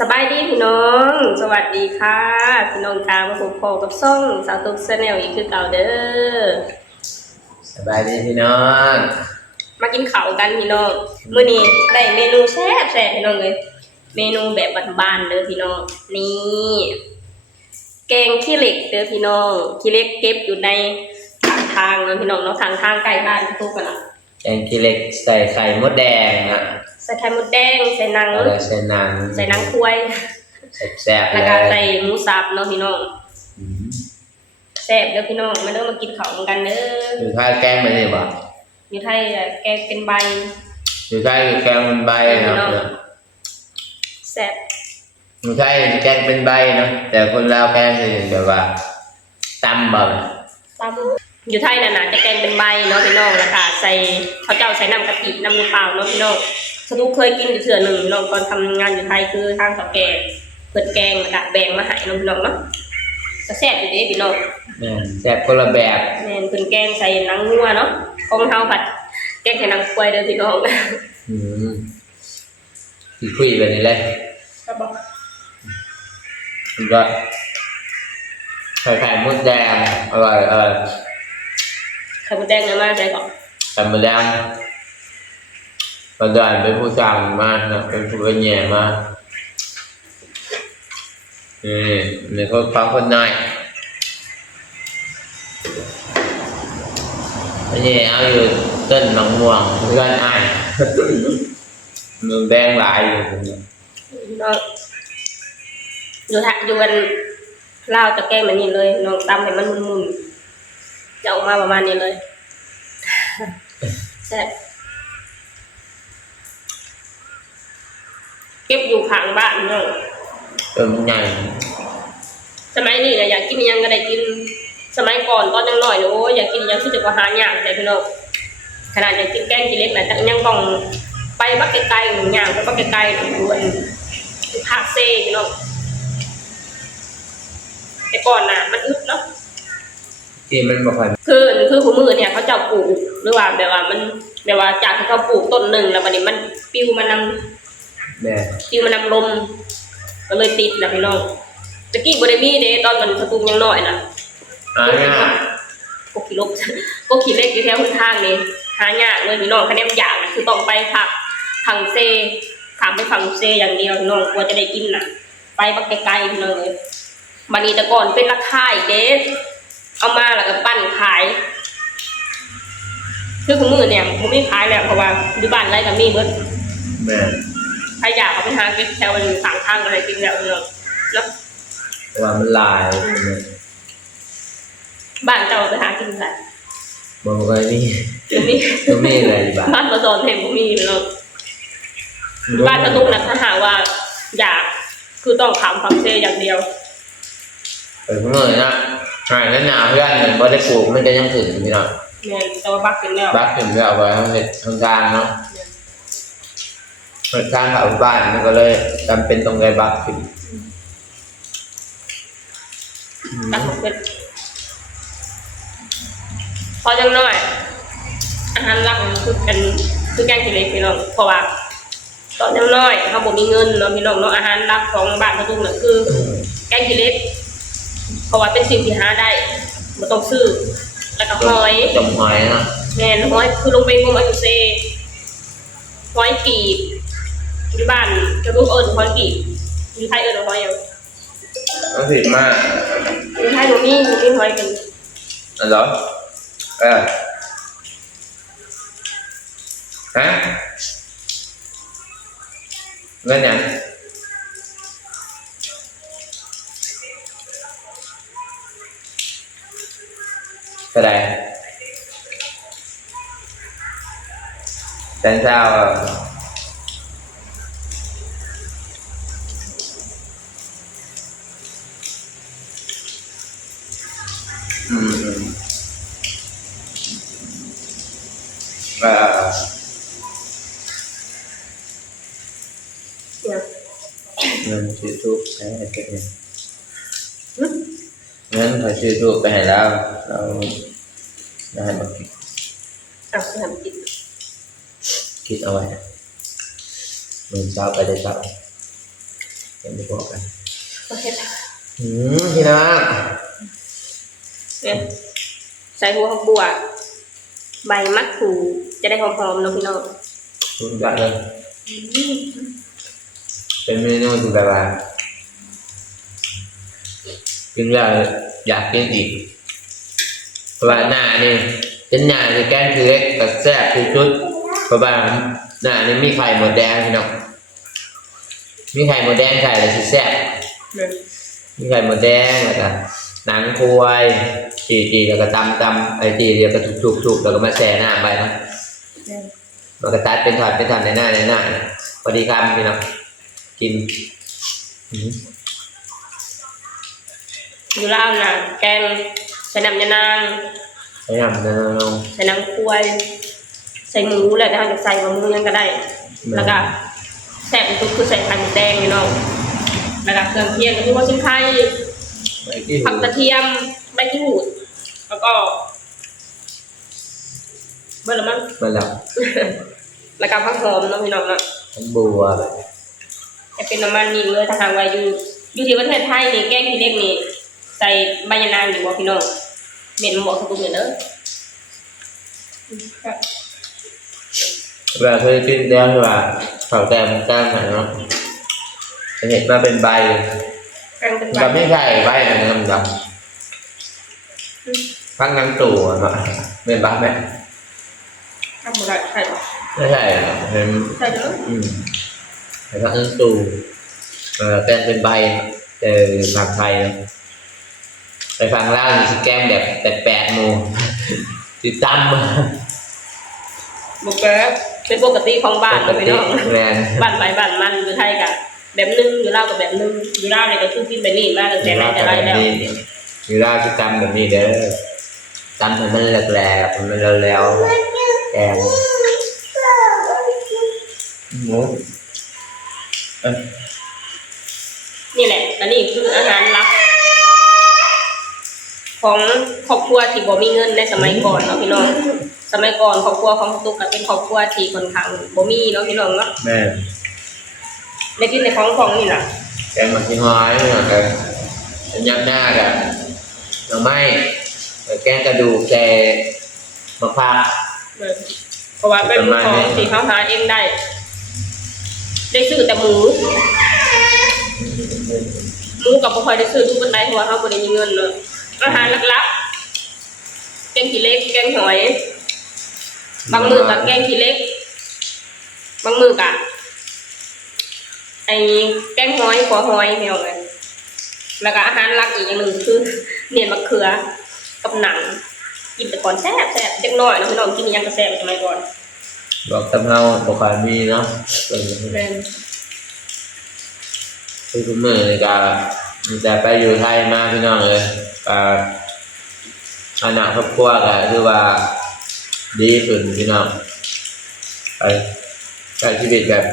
สบายดีพี่น้องสวัสดีค่ะพี่น้องตามมาพบพอกับซ่องสาวตุ๊กแนลอีกคือเก่าเด้อสบายดีพี่น้องมากินข้าวกันพี่น้องมื้อนี้ได้เมนูแซ่บพี่น้องเลยเมนูแบบบ้านๆเด้อพี่น้องนี่แกงขี้เหล็กเด้อพี่น้องขี้เหล็กเก็บอยู่ในทางเนาะพี่น้องเนาะทางใกล้บ้านทุกกันนะแกงขี้เหล็กใส่ไข่มดแดงอ่ะใส่ไข่มดแดงใส่หนังใส่หนังควายแซ่บๆแล้วก็ใส่หมูสับเนาะพี่น้องแซ่บเด้อพี่น้องมาเด้อมากินข้าวกันเด้ออยู่ไทยแกงมันนี่บ่อยู่ไทยแกงเป็นใบอยู่ไทยแกงเป็นใบนะแซ่บอยู่ไทยแกงเป็นใบนะแต่คนลาวแกงคือแบบว่าตำบ่ตำอยู่ไทยน่ะจะแกงเป็นใบเนาะพี่น้องแล้วก็ใส่เขาเจ้าใส่น้ำกะทิน้ำเปล่าเนาะพี่น้องสนุกเคยกินอยู่เทื่อหนึ่งน้องตอนทำงานอยู่ไทยคือทางเฒ่าแก่เปิดแกงแล้วก็แบ่งมาให้น้องพี่น้องเนาะก็แซ่บอยู่เด้พี่น้องแซ่บคนละแบบแม่นเพิ่นแกงใส่หนังงัวเนาะของเฮาผัดแกงใส่หนังควายเด้อพี่น้องที่คุยแบบนี้เลยก็บอกมันก็ไข่มดแดงอร่อยไข่มดแดงเนี่ยมาใส่ก่อนไข่มดแดงประดานเป็นผู้สั่งมาเป็นผู้เป็นแย่มานี่เขาฟังคนน้อยอันนี้เอาอยู่ต้นมะม่วงเพื่อนอ้ายเมืองแดงหลายอยู่อยู่กันลาวจะแกงแบบนี้เลยน้องตำให้มันมุนๆจะออกมาประมาณนี้เลยแซ่บเก็บอยู่ข้างบ้านเนาะใหญ่สมัยนี้นะอยากกินยังก็ได้กินสมัยก่อนตอนยังน้อยโอ้ยอยากกินยังคือจะก็หายากแต่พี่น้องขนาดอยากกินแกงกินเล็กนะยังต้องไปบักไกลๆหนึ่งอย่างไปบักไกลๆดูอันภาคเซ่พี่น้องแต่ก่อนน่ะมันอึดเนาะที่มันบ่ค่อยคือผู้มือเนี่ยเขาจะปลูกหรือว่าแบบว่ามันแบบว่าจากที่เขาปลูกต้นหนึ่งแล้ววันนี้มันปิวมานำลมก็เลยติดนะพี่น้องตะกี้บริมีเด้ตอนมันสตูมยังน้อยนะก็ขี่ลบก็ขี่เล็กอยู่แถวพื้นทางนี่หายากเลยพี่น้องคะแนนอยากคือต้องไปฝั่งเซถามไปฝั่งเซอย่างเดียวพี่น้องกว่าจะได้กินน่ะไปบักไกลๆพี่น้องเลยบันนี้แต่ก่อนเป็นราคาเด้เอามาแล้วก็ปั้นขายคือคุณมือเนี่ยผมไม่ขายแล้วเพราะว่าอยู่บ้านไรกับมีเบิร์ดใครอยากเขาไปหาเก็บแถวอยู่ฝั่งทางอะไรกินแล้วเนาะแล้วว่ามันลายบ้านเจ้าไปหากินกันบอกเลยนี่เลยบ้านประจอนเห็นผมมีเนาะบ้านกระตุ้งนะถ้าหาว่าอยากคือต้องขำฟังเชยอย่างเดียวเมื่อนะแล้วหนาวเพื่อนมันบ่ได้ปลูกมันจะยังถึงพี่น้องเนี่ยแต่ว่าบักเป็นแล้วบักถึงแล้วเอาไว้ทางกลางเนาะทางเขาบ้านมันก็เลยจำเป็นต้องได้บักขึ้นตัดผมเป็นพอจังน้อยอาหารหลักคือแกงขี้เหล็กพี่น้องเพราะว่าตอนยังน้อยเขาบอกมีเงินเนาะพี่น้องเนาะอาหารหลักของบ้านเขาตุ้งเนี่ยคือแกงขี้เหล็กเพราะว่าเป็นสิ่งที่หาได้ไม่ต้องซื้อแล้วก็หอยจมหอยนะแม่นหอยคือลงไปงมอายุเซหอยกีบอยู่บ้านจะลูกหอยกีบอยู่ไทยหอยอย่างต้องผิดมากอยู่ไทยมีหอยกันเหรอฮะเงินยังก็ได้แต่เช้าเงินซื้อทุกใช้ให้เก็บเงินเขาซื้อทุกไปให้เราให้มากินคิดเอาไว้เงินเช้าไปได้เช้า เห็นไปบอกกัน โอเค พี่น้อง เนี่ยใส่หัวบัวใบมะกรูดจะได้หอมๆเนาะพี่น้อง สุดยอดเลยเป็นเมนูที่แบบว่ากินแล้วอยากกินอีกเพราะว่าหน้านี่เป็นหน้าที่แกงคือเล็กกับแซ่บคือชุดเพราะว่าหน้านี่มีไข่หมดแดงพี่น้องมีไข่หมดแดงไข่อะไรสิแซ่บมีไข่หมดแดงแล้วก็หนังควายจีแล้วก็ตำไอ้จีเดียวก็ทุกแล้วก็มาแช่หน้าไปนะมันก็ตัดเป็นถอดในหน้าพอดีคำพี่น้องกิน อยู่ลาวน่ะแกงใส่น้ำยานาง ใช่ครับน้อง ใส่น้ำกล้วยใส่หมูแหละนะคะจะใส่บะหมูยังก็ได้ แล้วก็แซ่บทุกคือใส่ไข่มดแดงพี่น้องแล้วก็เครื่องเคียงก็มีว่าชิ้นไทยผักกระเทียมใบขี้หูดแล้วก็เบอร์ละมั้ง มาแล้ว แล้วก็ผักหอมเนาะพี่น้องเนาะ ทั้งบัวแบบ จะเป็นน้ำมันนี่เลยถ้าทางไว้อยู่ที่ประเทศไทยนี่แกงขี้เหล็กนี่ใส่ใบยะนางอยู่บ่พี่น้องเม็ดมันบอกสกุลเนี่ยเด้อ เวลาเคยกินแล้วใช่ป่ะเผาแต้มหน่อยเนาะเห็นมาเป็นใบ แกงเป็นใบ แบบไม่ใช่ใบอะไรนะมันดำพักน้ำตู่อ่ะเป็นบ้าไหม ทำหมดเลยใช่ปะ ไม่ใช่เป็น ใช่เด้อ แต่พักน้ำตู่แกงเป็นใบฝั่งไทยนะไปฝั่งล่างนี่สิแกงแบบแปลกๆโมติดตั้ม บอกแกเป็นปกติของบ้านเลยพี่น้อง แรง บ้านไปบ้านมันอยู่ไทยกะแบบนึงอยู่ลาวกับแบบนึงอยู่ลาวเนี่ยก็คือกินแบบนี้มาตั้งแต่ไหนแต่ไรแล้ว อยู่ล่าจะตั้มแบบนี้เด้อตั้มให้มันแหลกๆมันแล้วๆแกงหมู นี่แหละอันนี้คืออาหารหลักของครอบครัวที่บ่มีเงินในสมัยก่อนเนาะพี่น้องสมัยก่อนครอบครัวของตุ๊กก็เป็นครอบครัวที่ค่อนข้างบ่มีเนาะพี่น้องเนาะ แม่ ได้กินในของนี่ล่ะ แกงมันที่ห้อยเหมือนกันยับหน้ากันหน่อไม้แกงกระดูกแกมะพร้าว เพราะว่าเป็นของที่เขาหาเองได้ซื้อแต่หมูกับบ่ค่อยได้ซื้อทุกปานใดเพราะว่าเขาบ่ได้มีเงินเนาะอาหารหลักๆแกงขี้เหล็กแกงหอยบางมื้อก็แกงขี้เหล็กบางมื้อก็ไอ้แกงหอยหัวหอยพี่น้องเอ้ยแล้วก็อาหารหลักอีกอย่างหนึงคือเนียนมะเขือกับหนังกินแต่ก่อนแซ่บเด็กน้อยเนาะพี่น้องกินอิหยังก็แซ่บสมัยก่อน บอกตำเฮาบอกว่ามีเนาะ แม่น คือทุกมื้อนี่ก็จะไปอยู่ไทยมาพี่น้องเลยฐานะครอบครัวก็คือว่าดีขึ้นพี่น้องไปใช้ชีวิตแบบ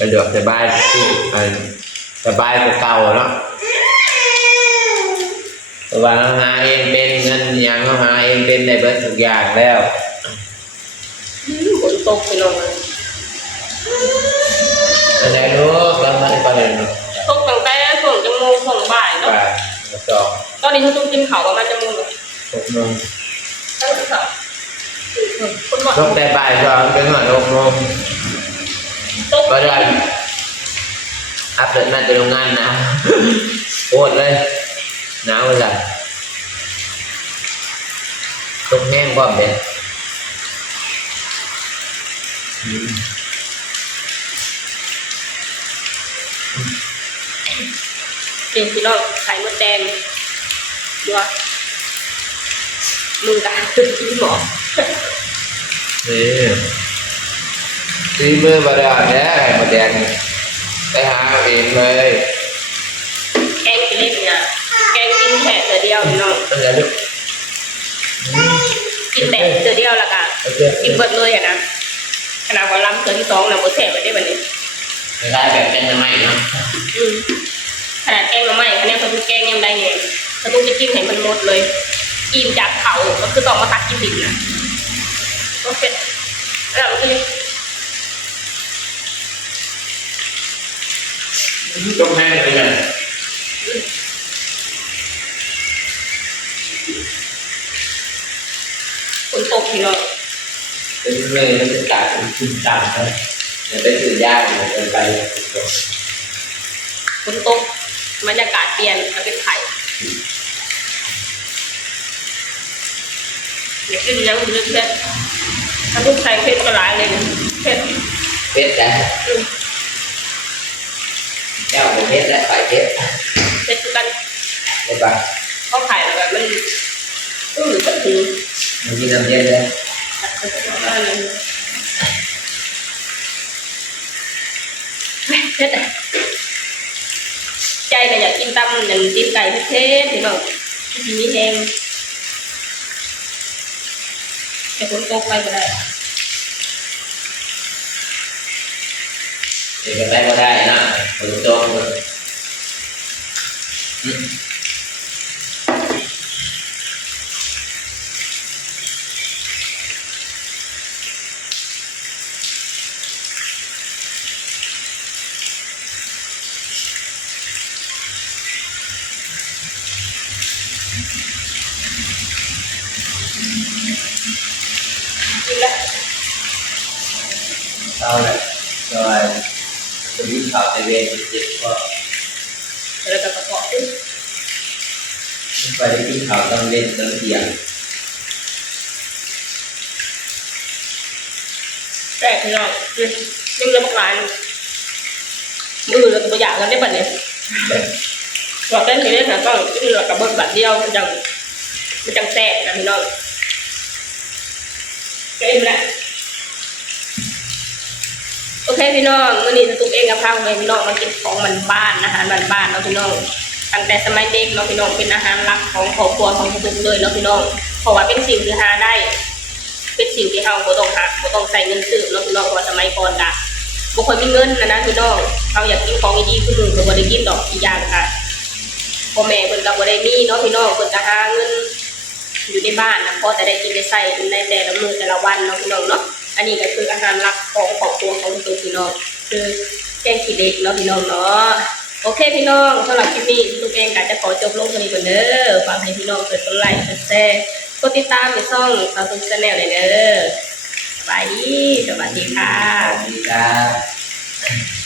สะดวกสบายที่สบายกว่าเก่าเนาะแต่ว่าเราหาเองเป็นเงินอย่างเราหาเองเป็นในเบิดทุกอย่างแล้ว ฝนตกพี่น้องเอ้ย อะไรลูกเราไม่ไปเลยลูก ตกตั้งแต่ช่วงจังโมงช่วงบ่าย ไป เนาะ สอง ตอนนี้เขาต้องกินข้าวประมาณจังโมงเนาะ 6 โมง ตั้งแต่ข้าวคนบอก ลงแต่บ่ายสองเป็นวัน6 โมง ตก ก็ได้อัปเดตมาจากโรงงานหนาวโคตรเลยหนาวเลยตกแห้งความเป็น เองพี่น้องไข่มดแดงดูว่ามือตาพี่หมอ นี่ตีมือบาดาลเนี่ยไข่มดแดงไปหาเองเลย แกงกินเล็กเนี่ยแกงกินแค่เสือเดียวพี่น้อง ตั้งแต่ลูก กินแบบเสือเดียวและกัน โอเค กินเบิดเลยอะนะขนาดว่าล้ำเสือที่2นะโมเสสไปได้แบบนี้ ได้แบบเป็นยังไงเนาะ ขนาดแกงมาใหม่คะแนนเขาคือแกงยังได้เนี่ยเขาต้องจะกินให้มันหมดเลยอิ่มจากเขาก็คือต้องมาตักกินดิบนะโอเคแล้วก็ จมแห้งเลยนะ ฝนตกพี่น้อง เป็นเรื่องมันจะกลายเป็นขึ้นต่ำนะมันเป็นสื่อยากเหมือนกันไป ฝนตกบรรยากาศเปลี่ยนเอาเป็นไข่เดี๋ยวกินยังเลือดเผ็ดถ้าลูกใส่เผ็ดก็หลายเลยเนี่ยเผ็ด เพชรนะเจ้าเป็นเพชรและฝ่ายเพชร เผ็ดคือกัน ได้ปะ เขาไข่แล้วแบบมันก็ถือ มันกินน้ำเย็นเลย เผ็ดอะใจน่ะอยากกินตำอย่างตีนไก่เผ็ดๆพี่น้องมีแห้งแต่ฝนตกไปก็ได้ เดี๋ยวไปก็ได้นะคนโตกินแล้ว เอาแหละก็คนที่ข่าวในเวรเจ็บก็ แล้วก็ประกอบด้วย ไปที่ข่าวต้องเล่นต้องเสียง แต่พี่น้องยังเริ่มกลายมือเราตัวอย่างกันได้บัดเนี่ยเราเต้นไปเนี่ยค่ะต้องกินเรากับเบิร์บัดเดียวมันจังแซ่บนะพี่น้องก็อิ่มแล้วโอเคพี่น้องวันนี้จะตุ้มเองกับพาไปพี่น้องมากินของมันบ้านอาหารบ้านๆเนาะพี่น้องตั้งแต่สมัยเด็กเนาะพี่น้องเป็นอาหารหลักของครอบครัวของตุ้มเลยเนาะพี่น้องเพราะว่าเป็นสิ่งที่หาได้ เป็นสิ่งที่เราบ่ต้องหาบ่ต้องใส่เงินซื้อเนาะพี่น้องเพราะว่าสมัยก่อนกะบ่ค่อยมีเงินนะพี่น้องเราอยากกินของดีๆคือก็บ่ได้กินดอกอีกอย่างค่ะพ่อแม่เพิ่นก็บ่ได้มีเนาะพี่น้องเพิ่นก็หาเงินอยู่ในบ้านนะพอจะได้กินได้ใช้ในแต่ละมื้อแต่ละวันเนาะพี่น้องเนาะอันนี้ก็คืออาหารหลักของครอบครัวของตัวพี่น้องคือแกงขี้เหล็กเนาะพี่น้องเนาะโอเคพี่น้องสำหรับคลิปนี้ลูกเองก็จะขอจบลงเท่านี้ก่อนเด้อฝากให้พี่น้องกดไลค์กดแชร์กดติดตามในช่องสาวตุ้มชาแนลเลยเด้อสวัสดีค่ะ สวัสดีครับ